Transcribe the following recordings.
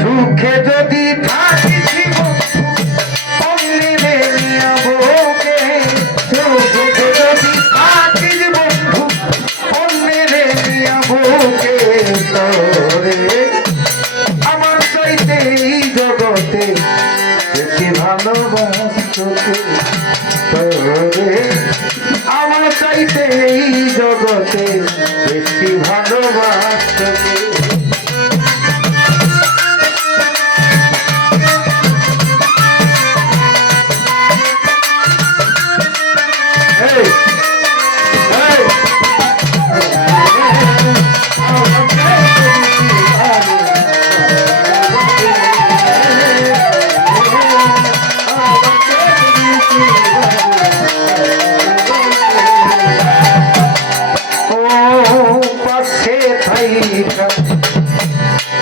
সুখে যদি থাকিস অন্যের নিয়া বুকে, সুখে যদি থাকিস বন্ধু অন্যের নিয়া বুকে, তোরে আমার চাইতে এই জগতে বেশি ভালোবাসতে, তোরে আমার চাইতে এই জগতে বেশি ভালোবাসতে।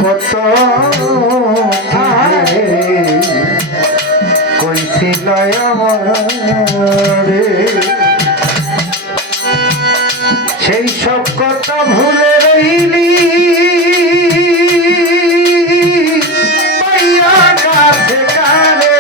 কত কইছিল আমারে, সেই সব কথা ভুলে রইলি পাইয়া কাছে কারে।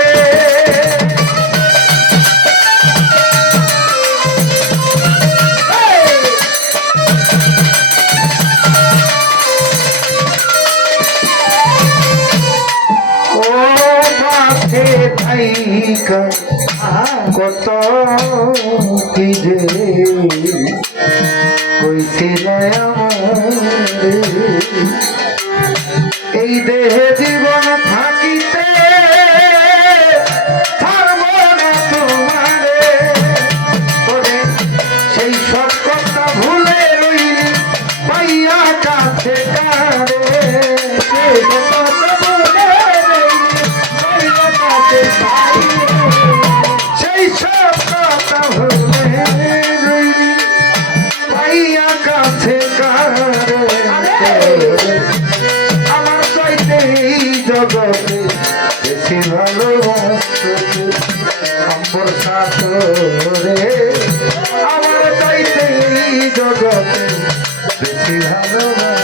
কত কি যে কইছিল আমারে, এই দেহে জীবন থাকিতে ছাড়ব না তোমারে, সেই সব কথা ভুলে রইলি পাইয়া কাছে কারে, সেই কথা ভুলে রইলি পাইয়া কাছে কারে, সেই সব কথা ভুলে রইলি পাইয়া কাছে কারে। আমার চাইতে এই জগতে বেশি ভালোবাসতে সম্পর সাথরে, আমার চাইতে এই জগতে বেশি ভালোবাসতে।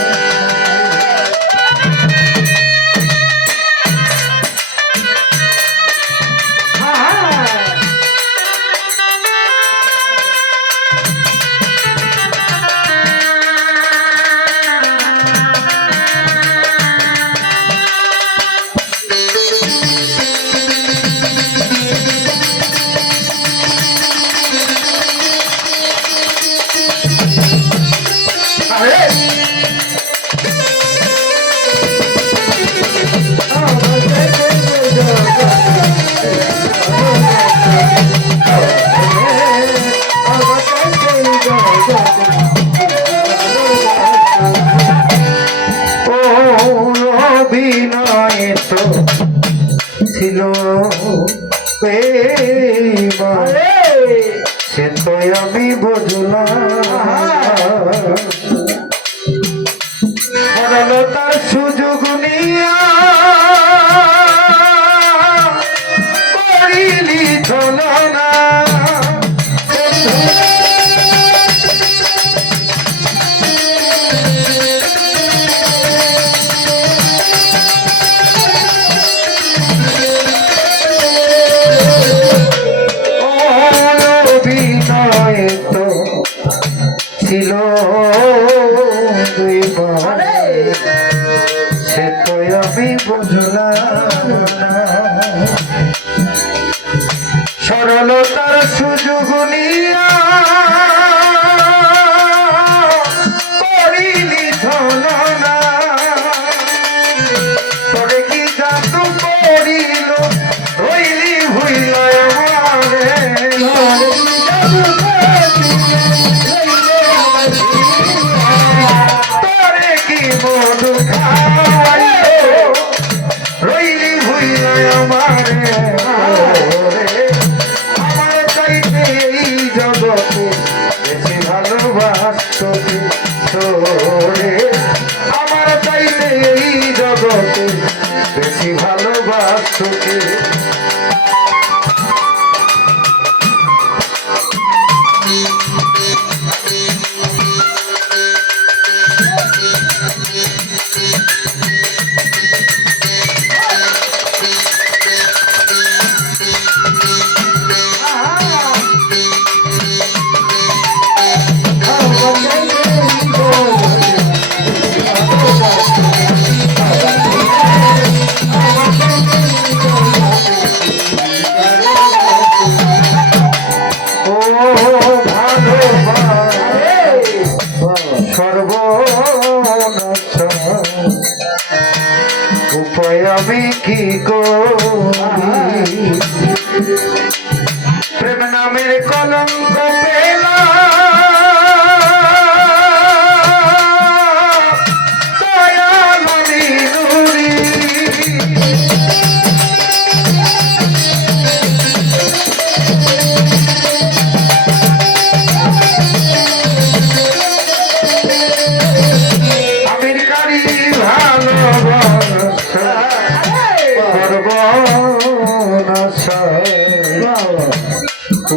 ছিল সে তো আমি বুঝলাম, তার সুযোগ নিয়া করিলি ছলনা, ছিল দুইবার সে তো আমি বুঝলাম, সরলতার সুযোগ নিয়া করিলি ছলনা, তোরে কি জাদু করিল রইলি ভুইল আমারে, তোরে কি মধু খাওয়াইল রইলি ভুইল আমারে, আমার চাইতে এই জগতে বেশি ভালোবাসতে, তোরে আমার চাইতে এই জগতে বেশি ভালোবাসতে। উপায় আমি কি করি প্রেম নামের কলঙ্ক পেলাম দয়াল আমি নুরি আমেরিকারি ভালোবাসা সর্বনাশা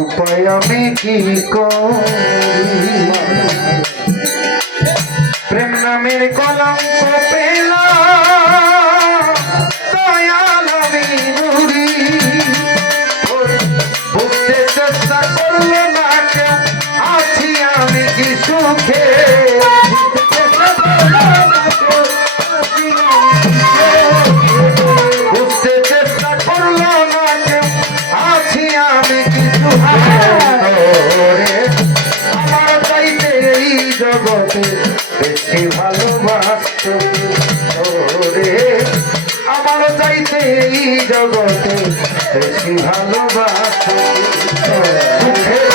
উপায় আমি কি করি প্রেম নামের কলঙ্ক পেলাম দয়াল আমি নুরি বুঝতে চেষ্টা করলো না কেউ আছি আমি কি সুখে বুঝতে চেষ্টা করলো না কেউ আছি আমি কি সুখে আমার চাইতে এই জগতে বেশি ভালোবাসতে ওরে আমার চাইতে এই জগতে বেশি ভালোবাসতে সুখে